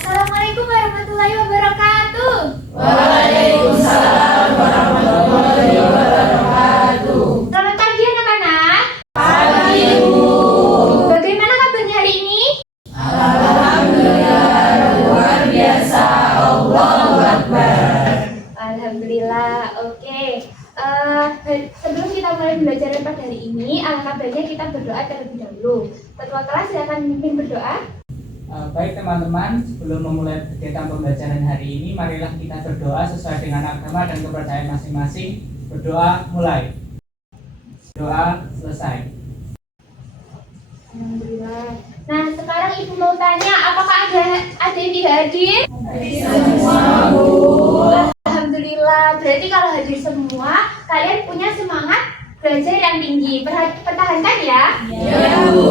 Assalamualaikum warahmatullahi wabarakatuh. Waalaikumsalam warahmatullahi wabarakatuh. Selamat pagi anak-anak. Pagi, Bu. Bagaimana kabarnya hari ini? Alhamdulillah, luar biasa. Allahu Akbar. Alhamdulillah. Oke. Sebelum kita mulai belajar pada hari ini, alangkah baiknya kita berdoa terlebih dahulu. Ketua kelas silakan memimpin berdoa. Baik teman-teman, sebelum memulai kegiatan pembelajaran hari ini, marilah kita berdoa sesuai dengan agama dan kepercayaan masing-masing. Berdoa mulai. Doa selesai. Alhamdulillah. Nah, sekarang Ibu mau tanya, apakah ada yang tidak hadir? Semua, Bu. Alhamdulillah. Berarti kalau hadir semua, kalian punya semangat belajar yang tinggi. Pertahankan ya. Ya, Bu.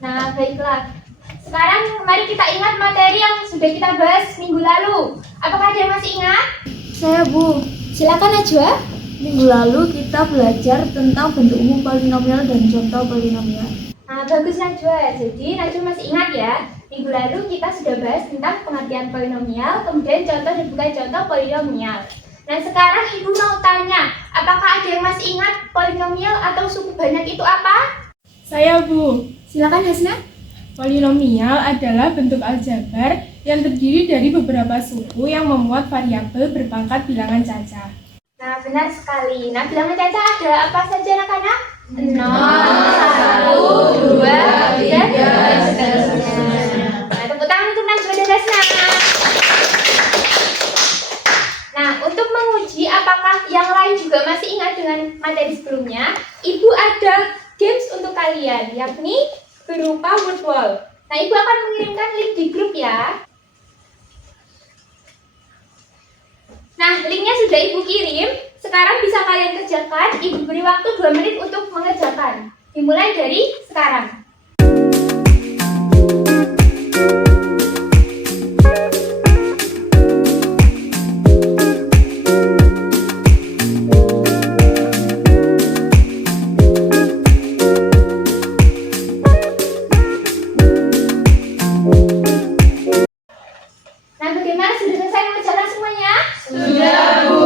Nah, baiklah. Sekarang mari kita ingat materi yang sudah kita bahas minggu lalu. Apakah ada yang masih ingat? Saya, Bu. Silakan Najwa. Minggu lalu kita belajar tentang bentuk umum polinomial dan contoh polinomial. Nah, bagus Najwa. Jadi Najwa masih ingat ya. Minggu lalu kita sudah bahas tentang pengertian polinomial, kemudian contoh dan bukan contoh polinomial. Nah, sekarang Ibu mau tanya, apakah ada yang masih ingat polinomial atau suku banyak itu apa? Saya, Bu. Silakan Hasna. Polinomial adalah bentuk aljabar yang terdiri dari beberapa suku yang memuat variabel berpangkat bilangan caca. Nah, benar sekali. Nah, bilangan caca ada apa saja anak-anak? 0, 1, 2, 3, dan seterusnya. Nah, tepuk tangan untuk Najwa dan Hasna. Nah, untuk menguji apakah yang lain juga masih ingat dengan materi sebelumnya, Ibu ada games untuk kalian, yakni berupa word wall. Nah, Ibu akan mengirimkan link di grup ya. Nah, linknya sudah Ibu kirim. Sekarang bisa kalian kerjakan. Ibu beri waktu 2 menit untuk mengerjakan. Dimulai dari sekarang. Nah, bagaimana? Sudah selesai mengerjakan semuanya? Sudah, Bu.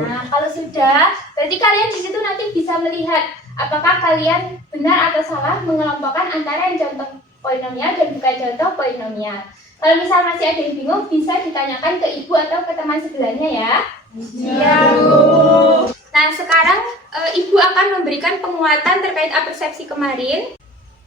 Nah, kalau sudah, berarti kalian di situ nanti bisa melihat apakah kalian benar atau salah mengelompokkan antara yang contoh polinomial dan bukan contoh polinomial. Kalau misal masih ada yang bingung, bisa ditanyakan ke ibu atau ke teman sebelahnya ya. Ya, Bu. Nah, sekarang ibu akan memberikan penguatan terkait apersepsi kemarin.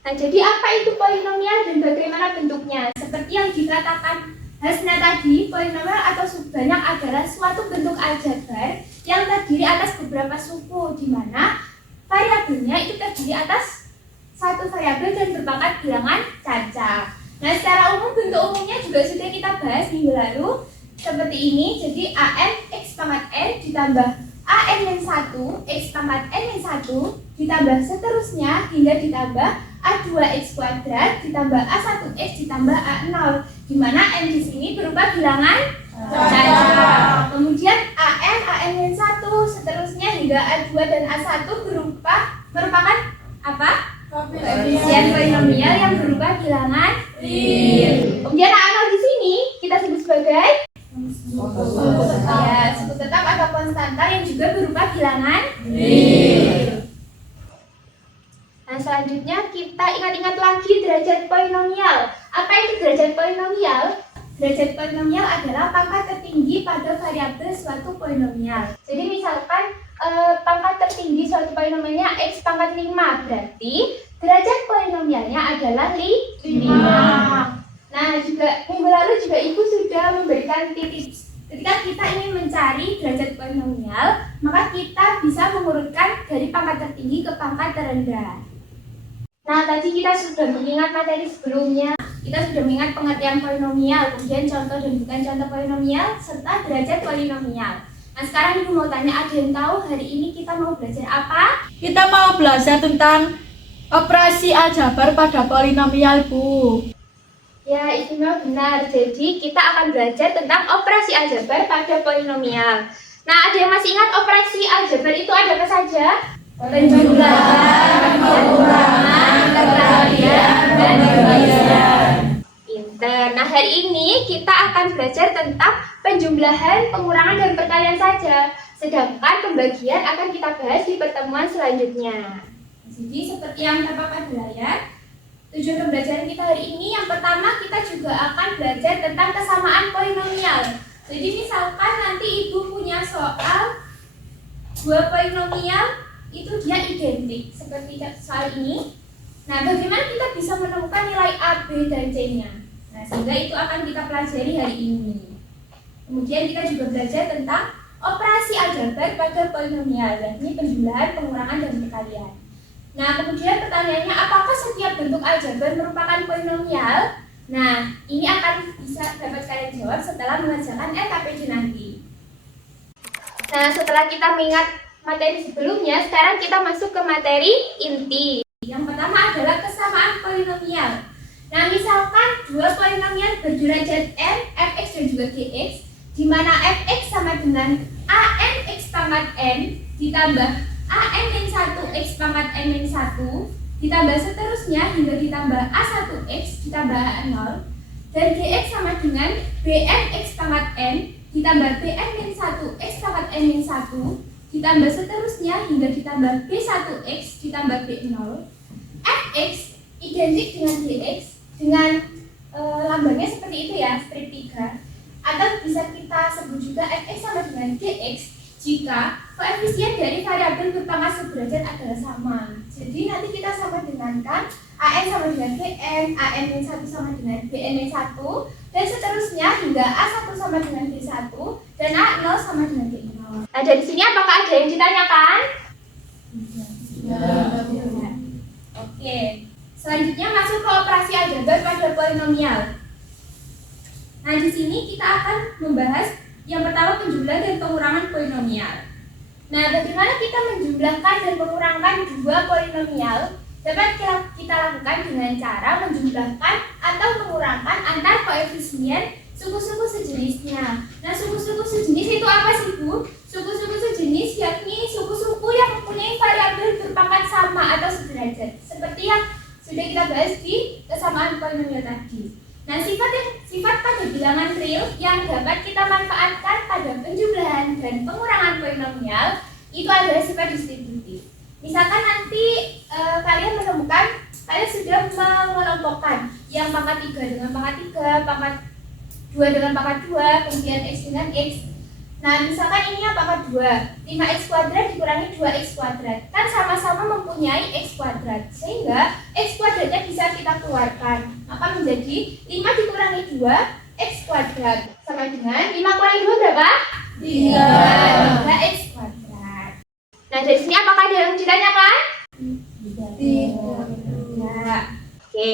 Nah, jadi apa itu polinomial dan bagaimana bentuknya? Seperti yang dikatakan Hasna tadi, polinomial atau suku banyak adalah suatu bentuk aljabar yang terdiri atas beberapa suku, di mana variabelnya itu terdiri atas satu variabel dan berpangkat bilangan caca. Nah, secara umum bentuk umumnya juga sudah kita bahas minggu lalu seperti ini. Jadi an x pangkat n ditambah an min 1 x pangkat n min 1 ditambah seterusnya hingga ditambah a2x kuadrat ditambah a1x ditambah a0, di mana n di sini berupa bilangan caca. Kemudian an min 1 seterusnya hingga a2 dan a1 merupakan apa? Koefisien polinomial yang berupa bilangan real. Kemudian a0 di sini kita sebut sebagai suku tetap atau konstanta yang juga berupa bilangan real. Nah, selanjutnya kita ingat-ingat lagi derajat polinomial. Apa itu derajat polinomial? Derajat polinomial adalah pangkat tertinggi pada variabel suatu polinomial. Jadi misalkan pangkat tertinggi suatu polinomialnya x pangkat 5, berarti derajat polinomialnya adalah 5. Nah, juga minggu lalu juga Ibu sudah memberikan tips. Ketika kita ingin mencari derajat polinomial, maka kita bisa mengurutkan dari pangkat tertinggi ke pangkat terendah. Nah, tadi kita sudah mengingat materi sebelumnya. Kita sudah mengingat pengertian polinomial, kemudian contoh dan bukan contoh polinomial, serta derajat polinomial. Nah, sekarang Ibu mau tanya, ada yang tahu hari ini kita mau belajar apa? Kita mau belajar tentang operasi aljabar pada polinomial, Bu. Ya, itu benar. Jadi, kita akan belajar tentang operasi aljabar pada polinomial. Nah, ada yang masih ingat operasi aljabar itu ada apa saja? Penjumlahan, pengurangan, perkalian, dan perbandingan. Nah, hari ini kita akan belajar tentang penjumlahan, pengurangan, dan perkalian saja. Sedangkan pembagian akan kita bahas di pertemuan selanjutnya. Jadi seperti yang tampak pada layar, tujuan pembelajaran kita hari ini yang pertama kita juga akan belajar tentang kesamaan polinomial. Jadi misalkan nanti ibu punya soal dua polinomial itu dia identik seperti soal ini. Nah, bagaimana kita bisa menemukan nilai A, B, dan C-nya? Nah, sehingga itu akan kita pelajari hari ini. Kemudian kita juga belajar tentang operasi aljabar pada polinomial, yakni penjumlahan, pengurangan, dan perkalian. Nah, kemudian pertanyaannya, apakah setiap bentuk aljabar merupakan polinomial? Nah, ini akan bisa dapat kalian jawab setelah mengerjakan LKPD nanti. Nah, setelah kita mengingat materi sebelumnya, sekarang kita masuk ke materi inti. Yang pertama adalah kesamaan polinomial. Nah, misalkan dua polinomial berderajat n, fx dan juga gx, di mana fx sama dengan an x pangkat n ditambah an min 1 x pangkat n min 1 ditambah seterusnya hingga ditambah a1x ditambah a0, dan gx sama dengan bn x pangkat n ditambah bn min 1 x pangkat n min 1 ditambah seterusnya hingga ditambah b1x ditambah b0. Fx identik dengan gx dengan lambangnya seperti itu ya, strip 3. Atau bisa kita sebut juga fx sama dengan gx jika koefisien dari variabel berpangkat sederajat adalah sama. Jadi nanti kita sama dengankan an sama dengan bn, an min 1 sama dengan bn min 1, dan seterusnya hingga a1 sama dengan b1 dan a0 sama dengan b0. Nah, dari sini apakah ada yang ditanyakan? Ya. Oke. Selanjutnya masuk ke operasi aljabar pada polinomial. Nah, di sini kita akan membahas yang pertama penjumlahan dan pengurangan polinomial. Nah, bagaimana kita menjumlahkan dan mengurangkan dua polinomial? Dapat kita lakukan dengan cara menjumlahkan atau mengurangkan antar koefisien suku-suku sejenisnya. Nah, suku-suku sejenis itu apa sih, Bu? Suku-suku sejenis yakni suku-suku yang mempunyai variabel berpangkat sama atau sederajat, seperti yang sudah kita bahas di kesamaan polinomial tadi. Nah, sifat pada bilangan real yang dapat kita manfaatkan pada penjumlahan dan pengurangan polinomial itu adalah sifat distributif. Misalkan nanti kalian menemukan, kalian sudah mengelompokkan yang pangkat 3 dengan pangkat 3, pangkat 2 dengan pangkat 2, kemudian x dengan x. Nah, misalkan ini yang pangkat 2, 5x kuadrat dikurangi 2x kuadrat, kan sama-sama mempunyai x kuadrat, sehingga x kuadratnya bisa kita keluarkan. Maka menjadi 5 dikurangi 2 x kuadrat sama dengan 5 kurangi 2 berapa? 3x kuadrat. Nah, dari sini apakah ada yang ditanyakan? Tidak. Oke,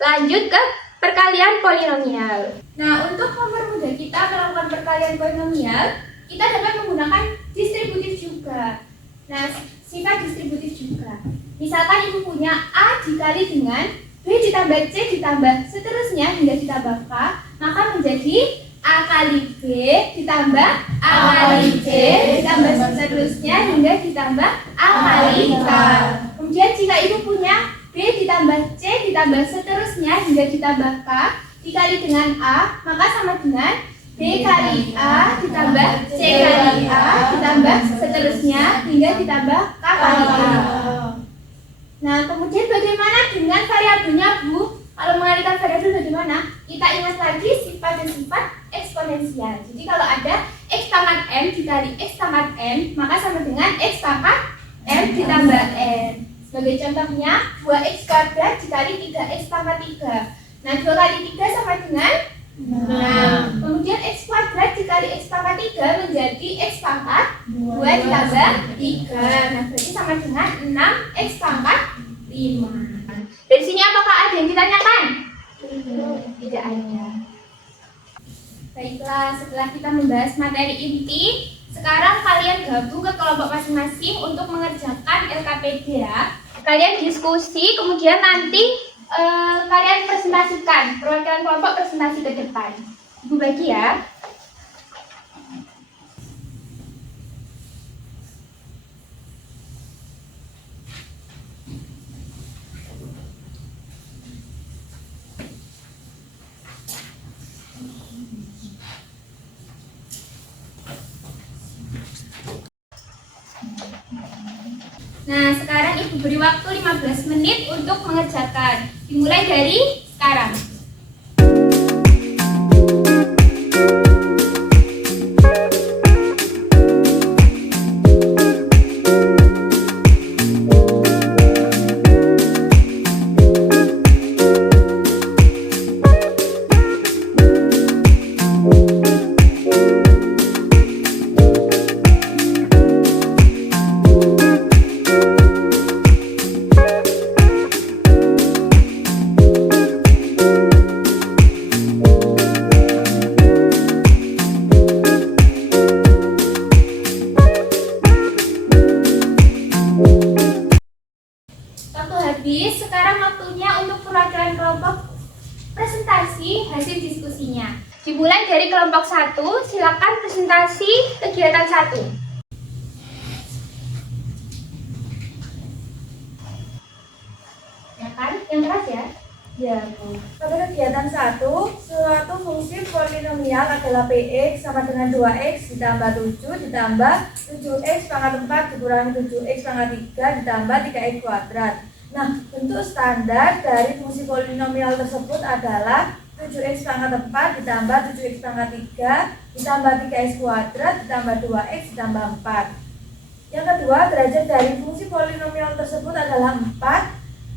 lanjut ke perkalian polinomial. Nah, untuk mempermudah kita melakukan perkalian polinomial, kita dapat menggunakan distributif juga. Nah, sifat distributif juga. Misalkan ibu punya A dikali dengan B ditambah C ditambah seterusnya hingga ditambah K, maka menjadi A kali B ditambah A kali C ditambah seterusnya hingga ditambah A kali K. Kemudian jika ibu punya B ditambah C ditambah seterusnya hingga ditambah K dikali dengan A, maka sama dengan B kali A ditambah C kali A ditambah seterusnya hingga ditambah K kali A. Nah, kemudian bagaimana dengan variabelnya, Bu? Kalau mengalihkan variabel bagaimana? Kita ingat lagi sifat dan sifat eksponensial. Jadi kalau ada x pangkat m dikali x pangkat n, maka sama dengan x pangkat m ditambah n. Sebagai contohnya, 2x kuadrat dikali 3x pangkat 3. Nah, 2 kali 3 sama dengan 6. Kemudian x kuadrat dikali x pangkat 3 menjadi x pangkat 2 ditambah 3. Nah, berarti sama dengan 6x pangkat 5. Dari sini apakah ada yang ditanyakan? Tidak ada. Baiklah, setelah kita membahas materi inti, sekarang kalian gabung ke kelompok masing-masing untuk mengerjakan LKPD ya. Kalian diskusi, kemudian nanti kalian presentasikan, perwakilan kelompok presentasi ke depan. Ibu bagi ya. diberi waktu 15 menit untuk mengerjakan. Dimulai dari sekarang. Habis, sekarang waktunya untuk perwakilan kelompok presentasi hasil diskusinya. Dimulai dari kelompok 1, silakan presentasi kegiatan 1. Ya kan? Yang keras ya? Ya, Bu. Pada kegiatan 1, suatu fungsi polinomial adalah Px sama dengan 2x ditambah 7 ditambah 7x pangkat 4 dikurangi 7x pangkat 3 ditambah 3x kuadrat. Nah, bentuk standar dari fungsi polinomial tersebut adalah 7x pangkat 4 ditambah 7x pangkat 3 ditambah 3x kuadrat ditambah 2x ditambah 4. Yang kedua, derajat dari fungsi polinomial tersebut adalah 4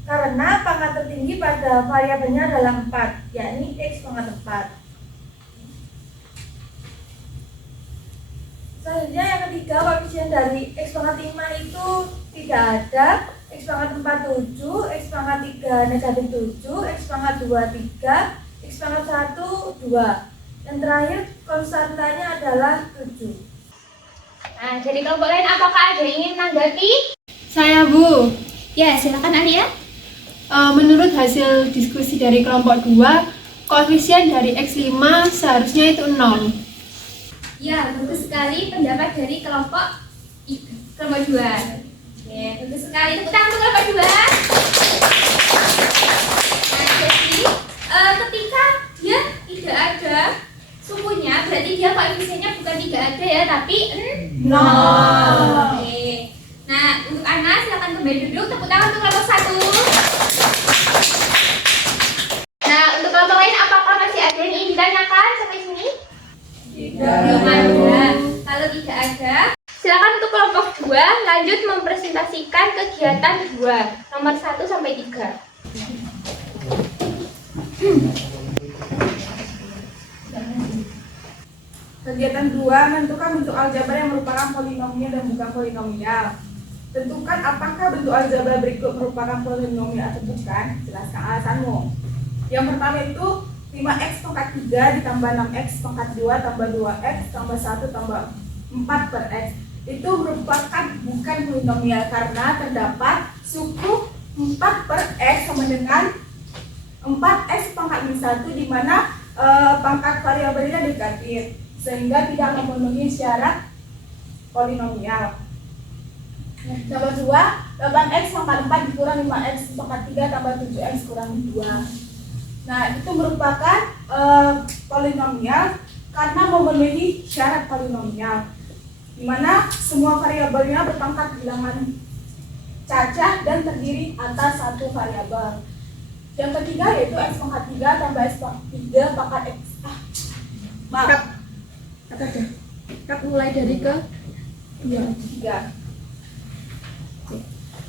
karena pangkat tertinggi pada variabelnya adalah 4, yakni x pangkat 4. Selanjutnya yang ketiga, koefisien dari x pangkat 5 itu tidak ada. X pangkat 4 7, x pangkat 3 negatif 7, x pangkat 2 3, x pangkat 1 2. Yang terakhir konstantanya adalah 7. Nah, jadi kelompok lain apakah ada yang ingin menanggapi? Saya, Bu. Ya, silakan Arya. Menurut hasil diskusi dari kelompok 2, koefisien dari X5 seharusnya itu 0. Ya, bagus sekali pendapat dari kelompok 2. Oke, bagus sekali. Tepuk tangan untuk kelompok 2. Nah, jadi ketika dia tidak ada sukunya, berarti dia koefisiennya bukan tidak ada ya, tapi 0. Oke. Nah, untuk Ana silakan kembali duduk. Tepuk tangan untuk kelompok 1. Nah, untuk kelompok lain apakah masih ada yang ingin ditanyakan sampai sini? Belum ada. Kalau tidak ada, silakan untuk kelompok 2 lanjut mempresentasikan kegiatan 2 nomor 1 sampai 3. Kegiatan 2, menentukan bentuk aljabar yang merupakan polinomial dan bukan polinomial. Tentukan apakah bentuk aljabar berikut merupakan polinomial atau bukan. Jelaskan alasanmu. Yang pertama itu 5x pangkat 3 ditambah 6x pangkat 2 tambah 2x tambah 1 tambah 4 per x. Itu merupakan bukan polinomial karena terdapat suku 4 per x sama dengan 4x pangkat 1 di mana pangkat variabelnya negatif sehingga tidak memenuhi syarat polinomial. Nomor 2, 8x pangkat 4 dikurang 5x pangkat 3 tambah 7x kurang 2. Nah, itu merupakan polinomial karena memenuhi syarat polinomial, di mana semua variabelnya berpangkat bilangan cacah dan terdiri atas satu variabel. Yang ketiga yaitu x pangkat 3 tambah x pangkat 3 pangkat x. Cut mulai dari ke 3.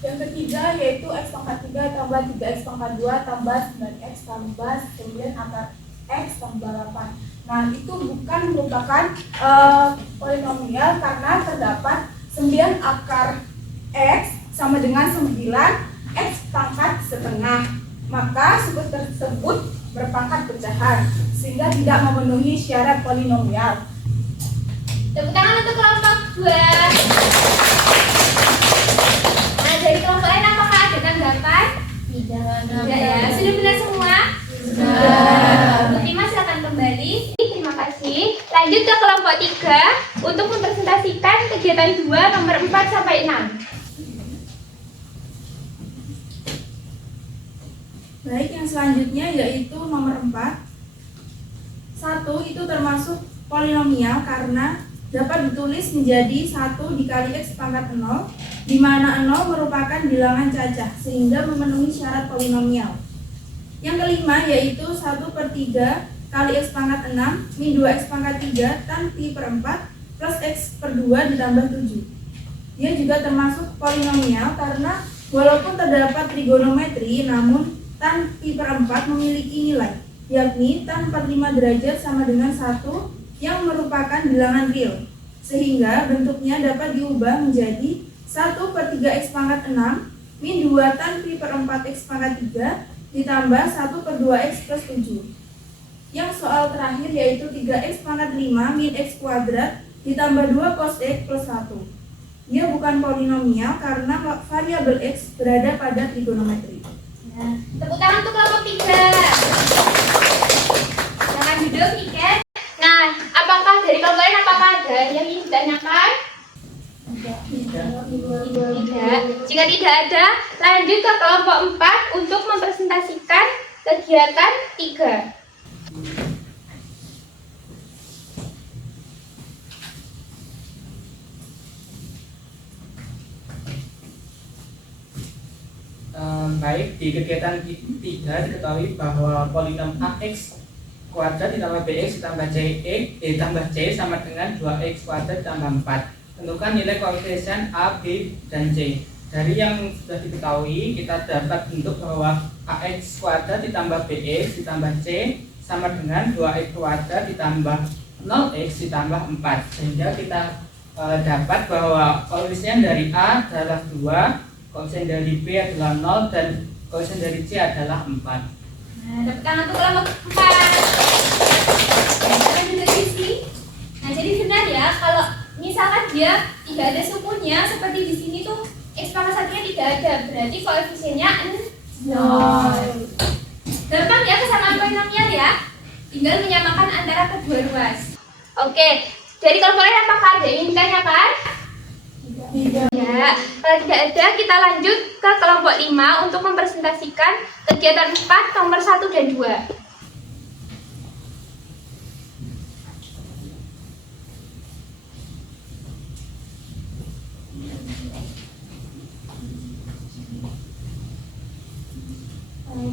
Yang ketiga yaitu x pangkat 3 tambah 3x pangkat 2 tambah 9x tambah 9 akar x tambah 8. Nah, itu bukan merupakan polinomial karena terdapat 9 akar x sama dengan 9x pangkat setengah. Maka suku tersebut berpangkat pecahan sehingga tidak memenuhi syarat polinomial. Tepuk tangan untuk kelompok 2. Nah, dari kelompok lain apakah ada tanggapan? Tidak ya. Sudah benar semua? Sudah. Bu Tima silakan kembali. Terima kasih. Lanjut ke kelompok 3 untuk mempresentasikan kegiatan 2 nomor 4 sampai 6. Baik, yang selanjutnya yaitu nomor 4. 1 itu termasuk polinomial karena dapat ditulis menjadi 1 dikali X pangkat 0, di mana 0 merupakan bilangan cacah sehingga memenuhi syarat polinomial. Yang kelima yaitu 1/3 kali X pangkat 6 min 2X pangkat 3 tan pi per 4 plus X per 2 ditambah 7. Dia juga termasuk polinomial karena walaupun terdapat trigonometri, namun tan pi per 4 memiliki nilai, yakni tan 45 derajat sama dengan 1 yang merupakan bilangan real, sehingga bentuknya dapat diubah menjadi 1/3 X pangkat 6 min 2 tan pi per 4 X pangkat 3 ditambah 1/2 X plus 7. Yang soal terakhir yaitu 3X pangkat 5 min X kuadrat ditambah 2 cos X plus 1. Dia bukan polinomial karena variabel X berada pada trigonometri. Nah, tepuk tangan untuk kelompok 3. Jangan duduk, Niken. Nah, apakah dari kelompok lain apakah ada yang ingin ditanyakan? Tidak. Jika tidak ada, lanjut ke kelompok 4 untuk mempresentasikan kegiatan 3. Baik, di kegiatan 3 diketahui bahwa polinom AX kuadrat ditambah BX ditambah ditambah C sama dengan 2X kuadrat ditambah 4. Tentukan nilai koefisien A, B, dan C. Dari yang sudah diketahui, kita dapat bentuk bahwa AX kuadrat ditambah BX ditambah C sama dengan 2X kuadrat ditambah 0X ditambah 4. Sehingga kita dapat bahwa koefisien dari A adalah 2, koefisien dari B adalah 0, dan koefisien dari C adalah 4. Nah, tepuk tangan untuk kelompok 4. Nah, juga isi. Nah, jadi benar ya, kalau misalkan dia tidak ada sukunya, seperti di sini tuh X pangkat 1-nya tidak ada, berarti koefisiennya 0. Gampang ya kesamaan polinomial ya, tinggal menyamakan antara kedua ruas. Oke, dari kelompok lain apakah ada yang ingin ditanyakan? Ya, kalau tidak ada, kita lanjut ke kelompok 5 untuk mempresentasikan kegiatan 4 nomor 1 dan 2.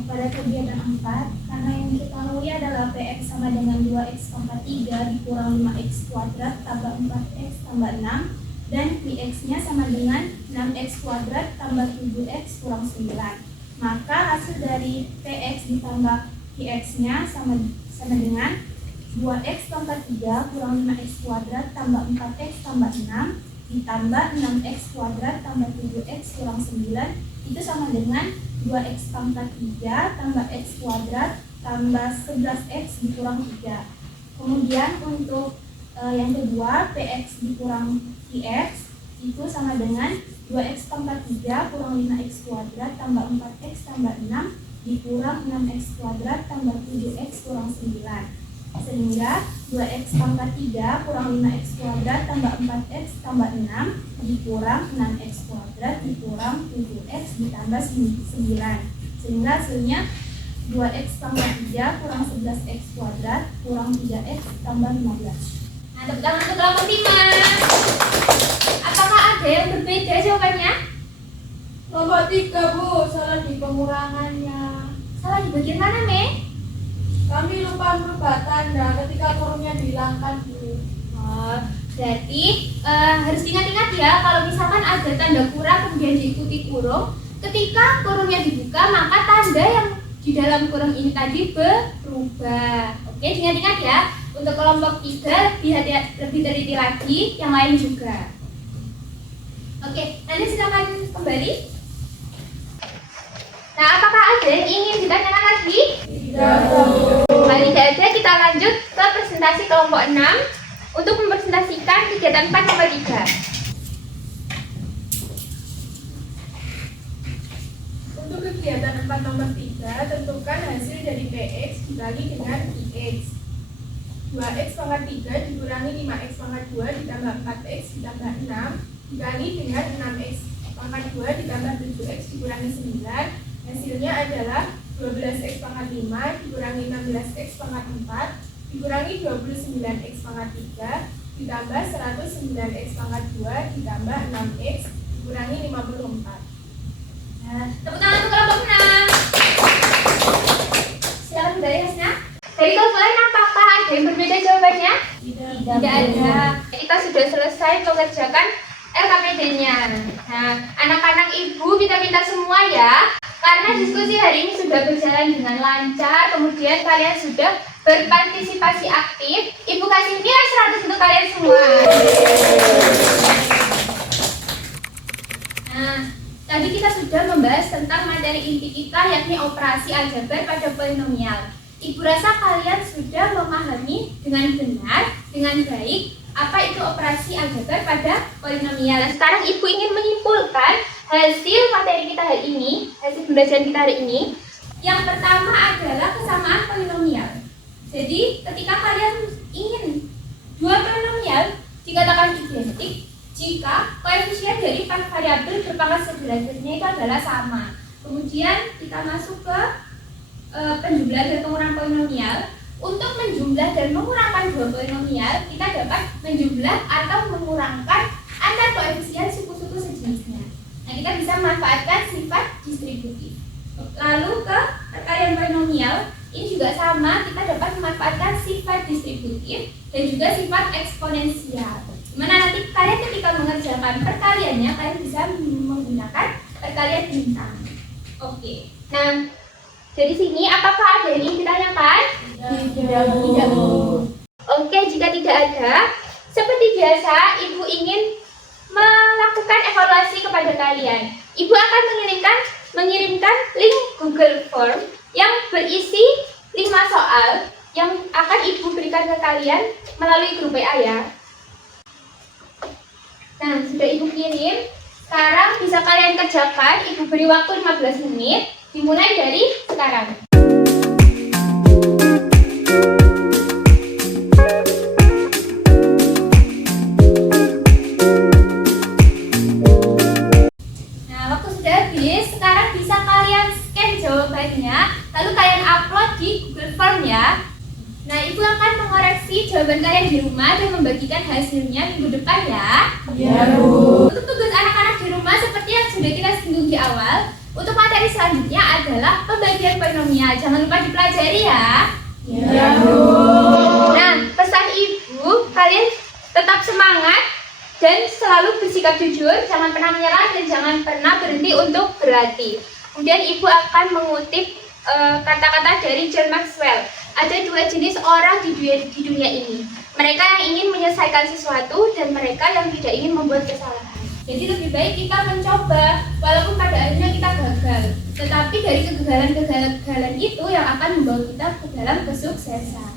Pada kegiatan 4, karena yang diketahui adalah PX sama dengan 2X pangkat 3 dikurang 5X kuadrat tambah 4X tambah 6, dan PX-nya sama dengan 6X kuadrat tambah 7X kurang 9. Maka hasil dari PX ditambah PX-nya sama dengan 2X pangkat 3 kurang 5X kuadrat tambah 4X tambah 6 ditambah 6X kuadrat tambah 7X kurang 9, itu sama dengan 2X pangkat 3 tambah X kuadrat tambah 11X dikurang 3. Kemudian untuk yang kedua, PX dikurang PX itu sama dengan 2X pangkat 3 kurang 5X kuadrat tambah 4X tambah 6 dikurang 6X kuadrat tambah 7X kurang 9. Sehingga 2X pangkat 3 kurang 5X kuadrat tambah 4X tambah 6 dikurang 6X kuadrat dikurang 7X ditambah 9. Sehingga hasilnya 2X pangkat 3 kurang 11X kuadrat kurang 3X tambah 15. Nah, tepuk tangan untuk kelompok 5. Apakah ada yang berbeda jawabannya? Kelompok 3, Bu, salah di pengurangannya. Salah di bagian mana, Mei? Kami lupa merubah tanda ketika kurungnya dihilangkan, Bu. Oh, berarti harus diingat-ingat ya, kalau misalkan ada tanda kurang kemudian diikuti kurung, ketika kurungnya dibuka maka tanda yang di dalam kurung ini tadi berubah. Oke, diingat-ingat ya. Untuk kelompok 3 lebih teliti lagi, yang lain juga. Oke, nanti silakan kembali. Nah, apakah ada yang ingin ditanyakan lagi? Kalau tidak ada, kita lanjut ke presentasi kelompok 6 untuk mempresentasikan kegiatan 4 nomor 3. Untuk kegiatan 4 nomor 3, tentukan hasil dari PX dibagi dengan IX. 2X pangkat 3 dikurangi 5X pangkat 2 ditambah 4X ditambah 6 dikali dengan 6X pangkat 2 ditambah 7X dikurangi 9. Hasilnya adalah 12X pangkat 5 dikurangi 16X pangkat 4 dikurangi 29X pangkat 3 ditambah 109x pangkat 2 ditambah 6x dikurangi 54. Nah, tepuk tangan untuk kelompok 6. Silakan kembali Hasna. Dari kelompok lain apakah ada yang berbeda jawabannya? Tidak ada. Kita sudah selesai mengerjakan LKPD-nya. Nah, anak-anak ibu minta semua ya, karena diskusi hari ini sudah berjalan dengan lancar, kemudian kalian sudah berpartisipasi aktif. Ibu kasih nilai 100 untuk kalian semua. Nah, tadi kita sudah membahas tentang materi inti kita, yakni operasi aljabar pada polinomial. Ibu rasa kalian sudah memahami dengan benar, dengan baik, apa itu operasi aljabar pada polinomial. Nah, sekarang ibu ingin menyimpulkan hasil materi kita hari ini, hasil pembelajaran kita hari ini. Yang pertama adalah kesamaan polinomial. Jadi, ketika kalian ingin dua polinomial dikatakan identik jika koefisien dari variabel berpangkat sederajatnya itu adalah sama. Kemudian kita masuk ke penjumlahan dan pengurangan polinomial. Untuk menjumlah dan mengurangkan dua polinomial, kita dapat menjumlah atau mengurangkan antar koefisien suku-suku sejenisnya. Nah, kita bisa memanfaatkan sifat distributif. Lalu ke perkalian polinomial, ini juga sama, kita dapat memanfaatkan sifat distributif dan juga sifat eksponensial. Dimana nanti kalian ketika mengerjakan perkaliannya, kalian bisa menggunakan perkalian bintang. Oke. Nah, dari sini apakah ada yang ingin ditanyakan? Tidak. Oke, jika tidak ada, seperti biasa ibu ingin melakukan evaluasi kepada kalian. Ibu akan mengirimkan link Google Form yang berisi 5 soal yang akan ibu berikan ke kalian melalui grup WA ya. Nah, sudah ibu kirim. Sekarang bisa kalian kerjakan. Ibu beri waktu 15 menit. Dimulai dari sekarang. Nah, waktu sudah habis. Sekarang bisa kalian scan jawabannya, lalu kalian upload di Google Form ya. Nah, ibu akan mengoreksi jawaban kalian di rumah dan membagikan hasilnya minggu depan ya. Iya, Bu. Untuk tugas anak-anak di rumah seperti yang sudah kita singgung di awal, untuk materi selanjutnya adalah pembagian polinomial. Jangan lupa dipelajari ya. Iya, Bu. Nah, pesan ibu, kalian tetap semangat dan selalu bersikap jujur, jangan pernah menyerah dan jangan pernah berhenti untuk berlatih. Kemudian ibu akan mengutip kata-kata dari John Maxwell. Ada dua jenis orang di dunia ini. Mereka yang ingin menyelesaikan sesuatu dan mereka yang tidak ingin membuat kesalahan. Jadi lebih baik kita mencoba, walaupun pada akhirnya kita gagal. Tetapi dari kegagalan itu yang akan membawa kita ke dalam kesuksesan.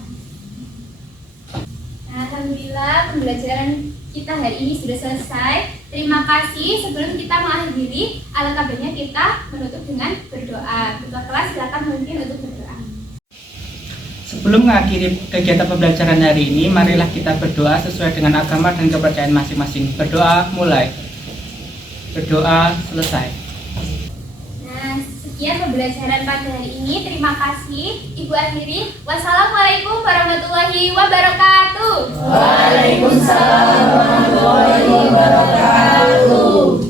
Nah, alhamdulillah pembelajaran kita hari ini sudah selesai. Terima kasih. Sebelum kita mengakhiri, alangkah baiknya kita menutup dengan berdoa. Ketua kelas silakan memimpin untuk berdoa. Sebelum mengakhiri kegiatan pembelajaran hari ini, marilah kita berdoa sesuai dengan agama dan kepercayaan masing-masing. Berdoa mulai. Berdoa selesai. Nah, sekian pembelajaran pada hari ini. Terima kasih. Ibu akhiri. Wassalamualaikum warahmatullahi wabarakatuh. Waalaikumsalam warahmatullahi wabarakatuh.